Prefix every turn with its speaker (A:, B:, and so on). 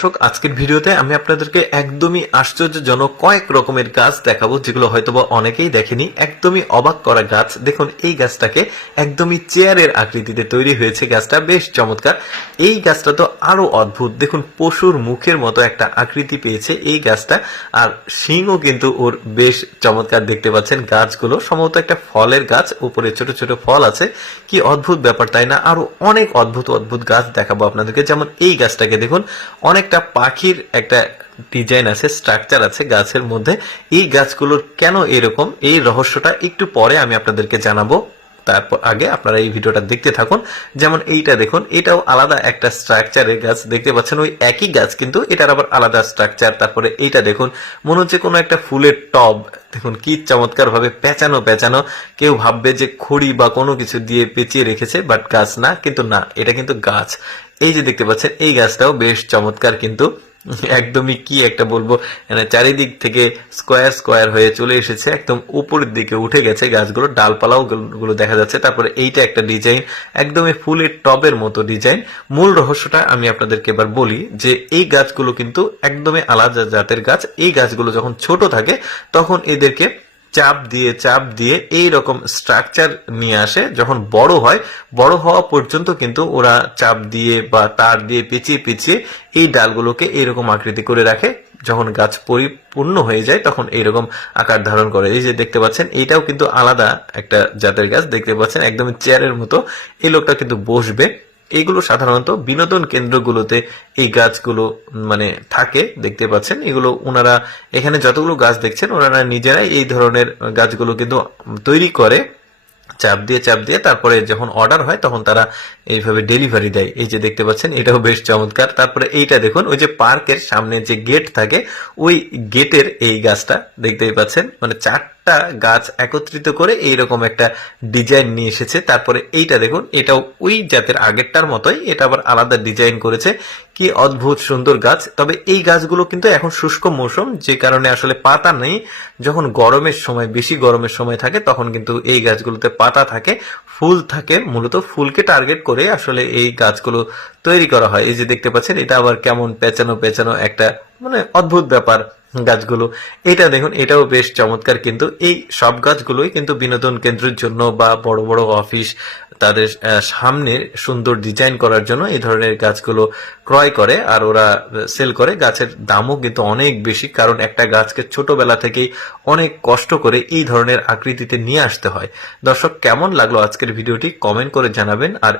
A: দর্শক, আজকের ভিডিওতে আমি আপনাদেরকে একদমই আশ্চর্যজনক কয়েক রকমের গাছ দেখাবো, যেগুলো হয়তোবা অনেকেই দেখেনি। একদমই অবাক করা গাছ। দেখুন, এই গাছটাকে একদমই চেয়ারের আকৃতিতে তৈরি হয়েছে। গাছটা বেশ চমৎকার। এই গাছটা তো আরও অদ্ভুত। দেখুন, পশুর মুখের মতো একটা আকৃতি পেয়েছে এই গাছটা। আর শিংও কিন্তু ওর বেশ চমৎকার দেখতে পাচ্ছেন গাছগুলো। সম্ভবত একটা ফলের গাছ। উপরে ছোট ছোট ফল আছে। কি অদ্ভুত ব্যাপার, তাই না? আরও অনেক অদ্ভুত অদ্ভুত গাছ দেখাবো আপনাদেরকে। যেমন এই গাছটাকে দেখুন অনেকটা পাখির একটা ডিজাইন আছে স্ট্রাকচার আছে গাছের মধ্যে। এই গাছগুলোর কেন এরকম? এই রহস্যটা একটু পরে আমি আপনাদেরকে জানাব। তারপর আগে আপনারা এই ভিডিওটা দেখতে থাকুন। যেমন এইটা দেখুন, এটাও আলাদা একটা স্ট্রাকচারের গাছ। দেখতে পাচ্ছেন ওই একই গাছ, কিন্তু এটার আবার আলাদা স্ট্রাকচার। তারপরে এইটা দেখুন, মনে হচ্ছে কোনো একটা ফুলের টব। দেখুন কি চমৎকার ভাবে পেঁচানো পেঁচানো। কেউ ভাববে যে খড়ি বা কোনো কিছু দিয়ে পেঁচিয়ে রেখেছে বাট গাছ না, কিন্তু না, এটা কিন্তু গাছ। এই যে দেখতে পাচ্ছেন, এই গাছটাও বেশ চমৎকার কিন্তু। একদমই কি একটা বলব? মানে চারিদিক থেকে স্কোয়ার স্কোয়ার হয়ে চলে এসেছে, একদম উপরের দিকে উঠে গেছে গাছগুলো, ডালপালাও গুলো- গুলো দেখা যাচ্ছে। তারপরে এইটা একটা ডিজাইন একদমই ফুলের টবের মতো ডিজাইন মূল রহস্যটা আমি আপনাদেরকে এবার বলি যে এই গাছগুলো কিন্তু একদমই আলাদা জাতের গাছ। এই গাছগুলো যখন ছোট থাকে, তখন এদেরকে চাপ দিয়ে চাপ দিয়ে এই রকম স্ট্রাকচার নিয়ে আসে। যখন বড় হয়, বড় হওয়া পর্যন্ত কিন্তু ওরা চাপ দিয়ে বা তার দিয়ে পেঁচিয়ে পেঁচিয়ে এই ডালগুলোকে এইরকম আকৃতি করে রাখে। যখন গাছ পরিপূর্ণ হয়ে যায়, তখন এইরকম আকার ধারণ করে। এই যে দেখতে পাচ্ছেন এইটাও কিন্তু আলাদা একটা জাতের গাছ। দেখতে পাচ্ছেন একদম চেয়ারের মতো। এই লোকটা কিন্তু বসবে। এইগুলো সাধারণত বিনোদন কেন্দ্রগুলোতে এই গাছগুলো মানে থাকে, দেখতে পাচ্ছেন। এগুলো ওনারা এখানে যতগুলো গাছ দেখছেন, ওনারা নিজেরাই এই ধরনের গাছগুলো কিন্তু তৈরি করে, চাপ দিয়ে চাপ দিয়ে, তারপরে যখন অর্ডার হয়, তখন তারা এইভাবে ডেলিভারি দেয়। এই যে দেখতে পাচ্ছেন, এটাও বেশ চমৎকার। তারপরে এইটা দেখুন, ওই যে পার্কের সামনে যে গেট থাকে, ওই গেটের এই গাছটা দেখতেই পাচ্ছেন। মানে চারটা গাছ একত্রিত করে এইরকম একটা ডিজাইন নিয়ে এসেছে। তারপরে এইটা দেখুন, এটাও ওই জাতের আগেরটার মতোই, এটা আবার আলাদা ডিজাইন করেছে। কি অদ্ভুত সুন্দর গাছ। তবে এই গাছগুলো কিন্তু এখন শুষ্ক মৌসুম, যে কারণে আসলে পাতা নেই। যখন গরমের সময়, বেশি গরমের সময় থাকে, তখন কিন্তু এই গাছগুলোতে পাতা থাকে, ফুল থাকে, মূলত ফুলকে টার্গেট করে আসলে এই গাছগুলো তৈরি করা হয়। এই যে দেখতে পাচ্ছেন, এটা আবার কেমন পেঁচানো পেঁচানো একটা মানে অদ্ভুত ব্যাপার। গাছগুলো। এটা দেখুন, এটাও বেশ চমৎকার কিন্তু। এই সব গাছগুলোই কিন্তু বিনোদন কেন্দ্রের জন্য বা বড় বড় অফিস তাদের সামনে সুন্দর ডিজাইন করার জন্য এই ধরনের গাছগুলো ক্রয় করে আর ওরা সেল করে। গাছের দামও কিন্তু অনেক বেশি, কারণ একটা গাছকে ছোটবেলা থেকেই অনেক কষ্ট করে এই ধরনের আকৃতিতে নিয়ে আসতে হয়। দর্শক, কেমন লাগল আজকের ভিডিওটি? কমেন্ট করে জানাবেন। আর